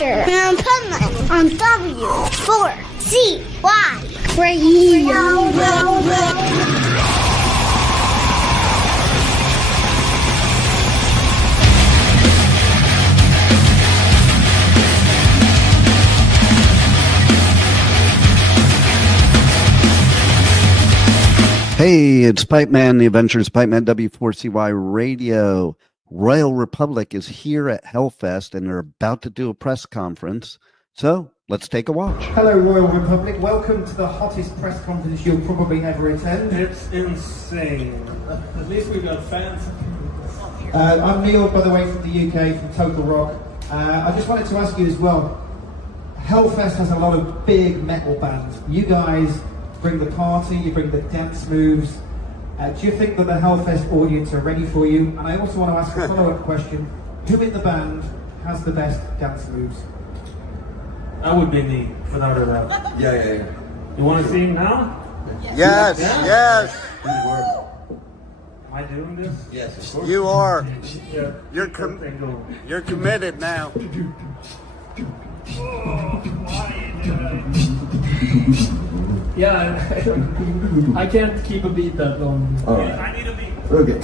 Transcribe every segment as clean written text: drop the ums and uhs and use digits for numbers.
Adventure on Pipeman on W4CY Radio. Hey, it's Pipeman, the Adventures of Pipeman, W4CY Radio. Royal Republic is here at Hellfest, and they're about to do a press conference. So, let's take a watch. Hello, Royal Republic. Welcome to the hottest press conference you'll probably ever attend. It's insane. At least we've got fans. I'm Neil, by the way, from the UK, from Total Rock. I just wanted to ask you as well, Hellfest has a lot of big metal bands. You guys bring the party, you bring the dance moves. Do you think that the Hellfest audience are ready for you? And I also want to ask a follow-up question. Who in the band has the best dance moves? That would be me, without a doubt. Yeah. You want to see him now? Yes. Am I doing this? Yes, of course. You are. Yeah. You're committed now. Yeah, I can't keep a beat that long. All right. I need a beat. Okay.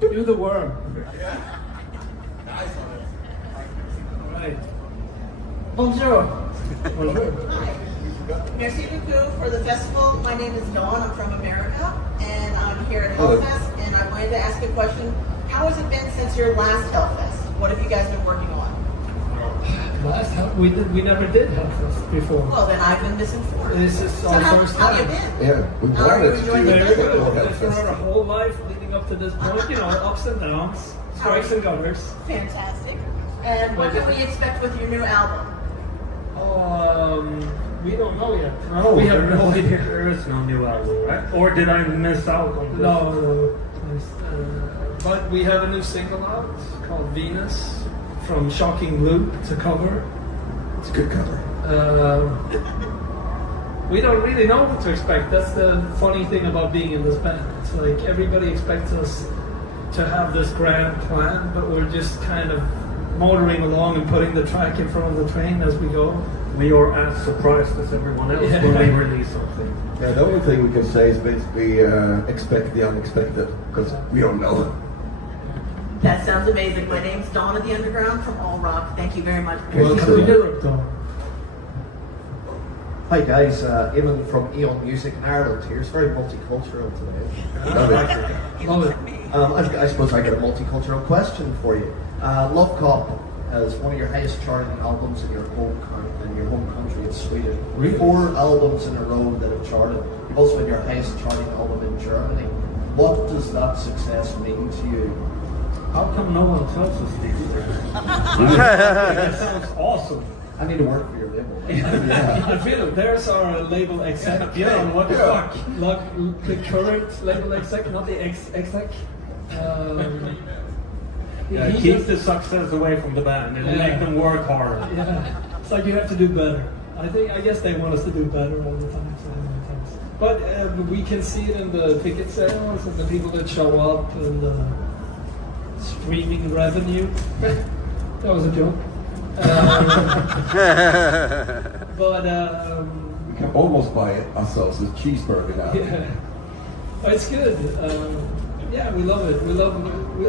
Do the worm. Alright. Bonjour. Bonjour. Hi. Merci beaucoup for the festival. My name is Dawn. I'm from America, and I'm here at Hellfest, and I wanted to ask a question. How has it been since your last Hellfest? What have you guys been working on? We never did Hellfest before. Well, then I've been misinformed. This is our first how time. you been? Yeah, we How are you wanted to enjoying do the Very festival? good. Hellfest. Throughout our whole life leading up to this point, ups and downs, strikes and gutters. Fantastic. And what can we expect with your new album? We don't know yet. No, we have there no is- idea. There is no new album, right? Or did I miss out on this? No. But we have a new single out called Venus from Shocking Loop. It's a cover. It's a good cover. We don't really know what to expect. That's the funny thing about being in this band. It's like everybody expects us to have this grand plan, but we're just kind of motoring along and putting the track in front of the train as we go. We are as surprised as everyone else when we release something. Yeah, the only thing we can say is basically expect the unexpected, because we don't know. That sounds amazing. My name's Dawn of the Underground from All Rock. Thank you very much. Welcome to Europe, Dawn. Hi guys, Eamon from Eon Music in Ireland here. It's very multicultural today. Love it. I suppose I got a multicultural question for you. Love Cop is one of your highest charting albums in your home country in Sweden. Really? 4 albums in a row that have charted. You've also been your highest charting album in Germany. What does that success mean to you? How come no one tells us these things? That sounds awesome. I need to work for your label. I feel it. There's our label exec. What the fuck? Like the current label exec, not the exec. Keep the success away from the band. It'll make them work harder. Yeah. It's like you have to do better. I guess they want us to do better all the time. But we can see it in the ticket sales and the people that show up and the streaming revenue. That was a joke. But We can almost buy it ourselves as cheeseburger now. yeah, it's good. Yeah, we love it.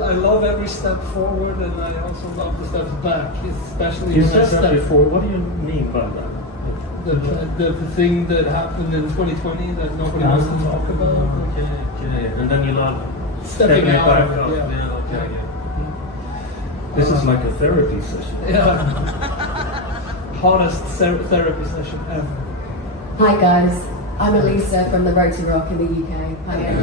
I love every step forward, and I also love the steps back, especially You when I said step that before. What do you mean by that? the thing that happened in 2020 that nobody wants to talk about. Okay. And then you love Stepping out back of it, up. yeah. Okay. This is like a therapy session. Yeah. Hottest therapy session ever. Hi guys, I'm Elisa from the Road to Rock in the UK. Hi.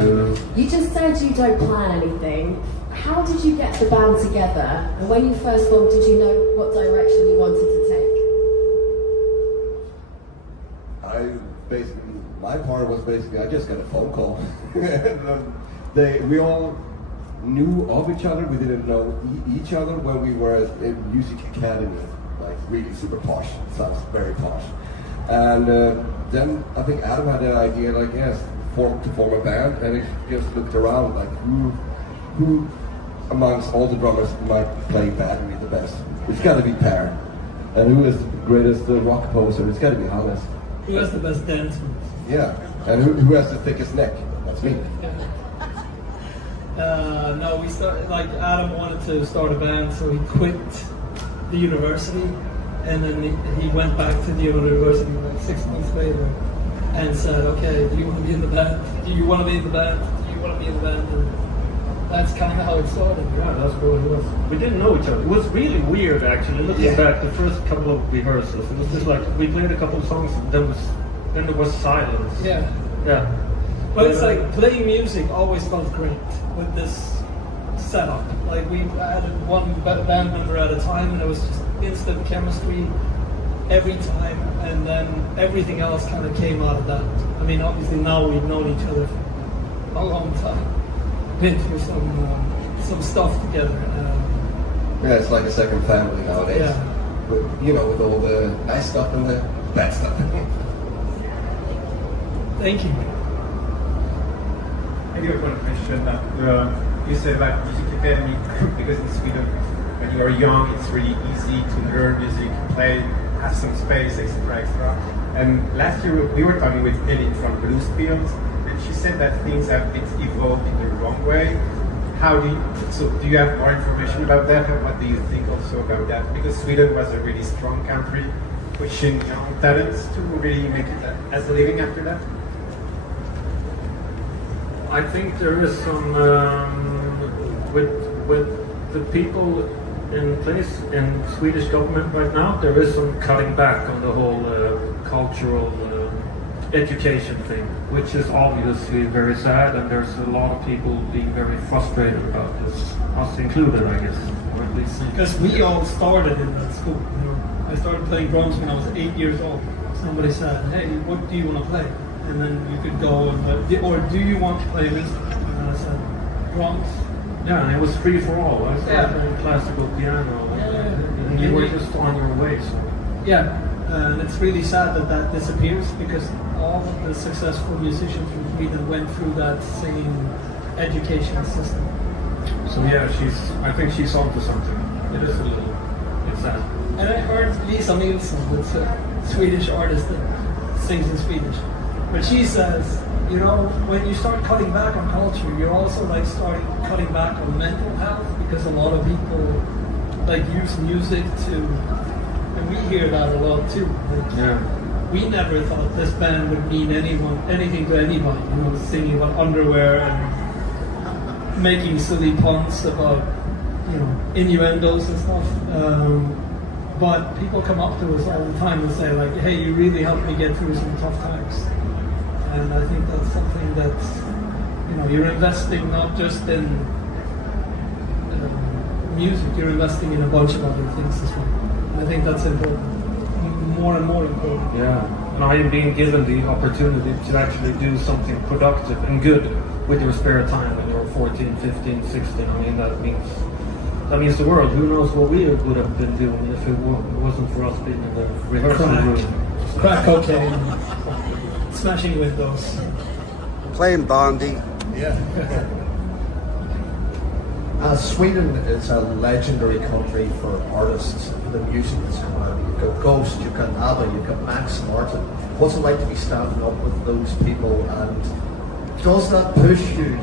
You just said you don't plan anything. How did you get the band together? And when you first formed, did you know what direction you wanted to take? My part was basically, I just got a phone call. We all knew of each other, we didn't know each other when we were in music academy, like really super posh, sounds very posh. And then I think Adam had an idea, like, yes, to form a band, and he just looked around, like, who amongst all the drummers might play battery the best? It's got to be Per. And who is the greatest rock poser? It's got to be Hannes. Who has the best dance moves? Yeah. And who has the thickest neck? That's me. No, we started, like Adam wanted to start a band, so he quit the university, and then he went back to the university like 6 months later and said, okay, do you want to be in the band? Do you want to be in the band? Do you want to be in the band? And that's kind of how it started. Yeah, that's what it was. We didn't know each other. It was really weird, actually. Looking back, the first couple of rehearsals, it was just like we played a couple of songs, and then there was silence. Yeah. Yeah. But it's like playing music always felt great with this setup. Like we added one band member at a time, and it was just instant chemistry every time, and then everything else kind of came out of that. I mean, obviously now we've known each other for a long time, been through some stuff together. Yeah, it's like a second family nowadays. Yeah. With, you know, with all the nice stuff and the bad stuff. Thank you. I do have one question. You said about music academy, because in Sweden, when you are young, it's really easy to learn music, play, have some space, etc., etc. And last year we were talking with Edith from Bluesfields, and she said that things have evolved in the wrong way. Do you have more information about that? What do you think also about that? Because Sweden was a really strong country, pushing young talents to really make it as a living after that. I think there is some with the people in place in Swedish government right now. There is some cutting back on the whole cultural education thing, which is obviously very sad, and there's a lot of people being very frustrated about this, us included, I guess, or at least. Because we all started in that school. You know, I started playing drums when I was 8 years old. Somebody said, "Hey, what do you want to play?" And then you could go and or do you want to play an instrument? And I said, drums. Yeah, and it was free for all. I started playing classical piano, and you were just on your way. So. Yeah, and it's really sad that that disappears, because all of the successful musicians from Sweden went through that same education system. So yeah, I think she's onto something. It is a little, it's sad. And I heard Lisa Nilsson, that's a Swedish artist that sings in Swedish. But she says, you know, when you start cutting back on culture, you're also like starting cutting back on mental health, because a lot of people like use music to, and we hear that a lot too. Like, we never thought this band would mean anything to anybody, you know, singing about underwear and making silly puns about, you know, innuendos and stuff. But people come up to us all the time and say like, hey, you really helped me get through some tough times. And I think that's something that, you know, you're investing not just in music, you're investing in a bunch of other things as well. And I think that's important, more and more important. Yeah, and I am being given the opportunity to actually do something productive and good with your spare time when you're 14, 15, 16. I mean, that means the world. Who knows what we would have been doing if it wasn't for us being in the rehearsal room. Crack cocaine. Smashing windows. Playing Bondi. Yeah. Sweden is a legendary country for artists. The music that's coming out. You've got Ghost, you've got ABBA, you've got Max Martin. What's it like to be standing up with those people, and does that push you?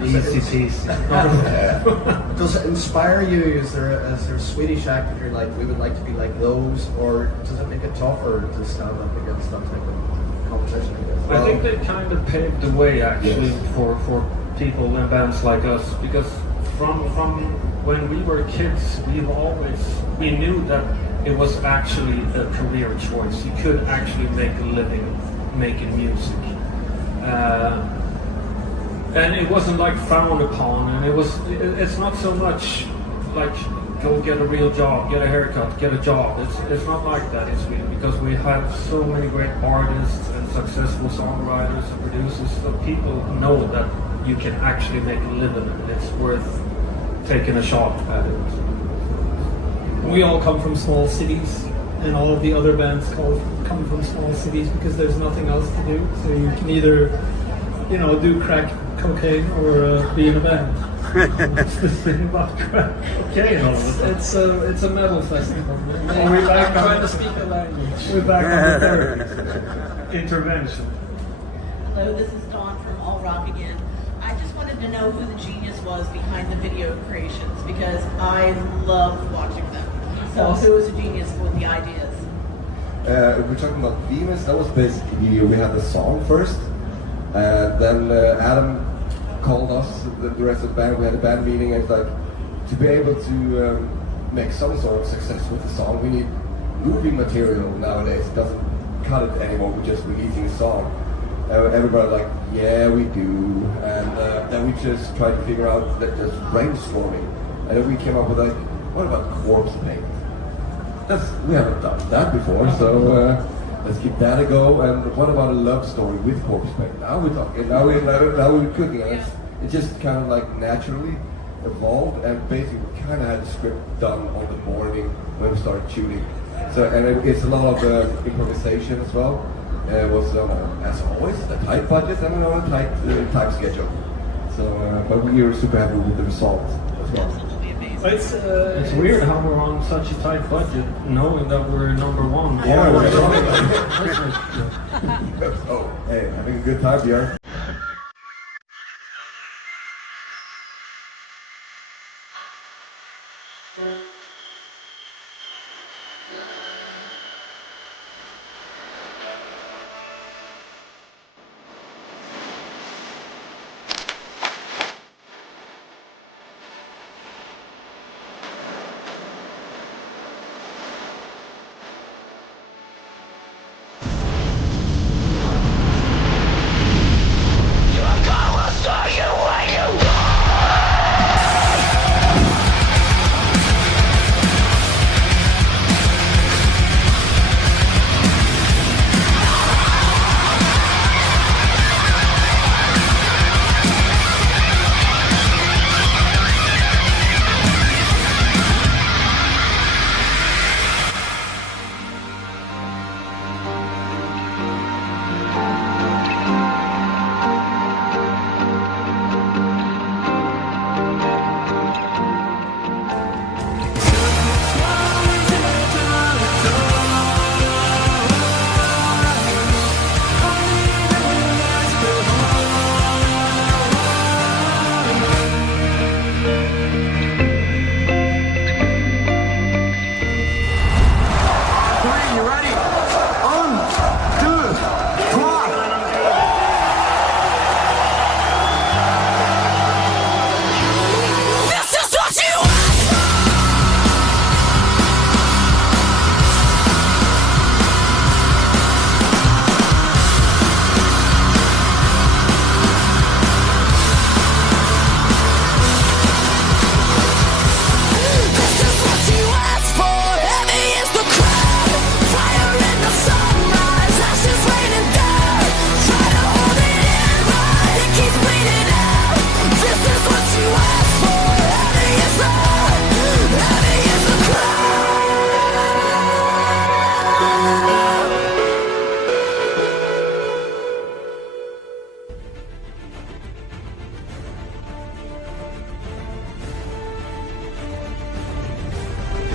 Does it inspire you? Is there a Swedish act that you're like, we would like to be like those, or does it make it tougher to stand up against that type of competition? I think they kind of paved the way actually for people and bands like us, because from when we were kids, we knew that it was actually a career choice. You could actually make a living making music, and it wasn't like frowned upon. And it's not so much like go get a real job, get a haircut, get a job. It's not like that in Sweden, because we have so many great artists and successful songwriters and producers, so people know that you can actually make a living, and it's worth taking a shot at it. We all come from small cities, and all of the other bands come from small cities because there's nothing else to do. So you can either, you know, do crack cocaine or be in a band. What's the thing about cocaine all of a sudden? It's a metal festival. We're back on- trying to speak a language. We're back on the third intervention. Hello, this is Dawn from All Rock again. I just wanted to know who the genius was behind the video creations because I love watching them. So who was the genius with the ideas? We're talking about Venus. That was basically, we had the song first, and then Adam called us, the rest of the band. We had a band meeting, and it's like, to be able to make some sort of success with the song, we need movie material nowadays. It doesn't cut it anymore with just releasing a song. Everybody like, yeah, we do. And then we just tried to figure out, just brainstorming. And then we came up with like, what about corpse paint? We haven't done that before, so let's give that a go. And what about a love story with corpse paint? Now we're talking, now we're cooking. And it just kind of like naturally evolved, and basically we kind of had the script done on the morning when we started shooting. So, and it's a lot of improvisation as well. It was, as always, a tight budget and a tight time schedule. So, but we were super happy with the result as well. It's weird how we're on such a tight budget, knowing that we're number one. Yeah, oh, hey, having a good time, Björn.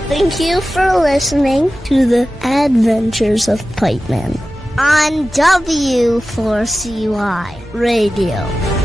Thank you for listening to the Adventures of Pipeman on W4CY Radio.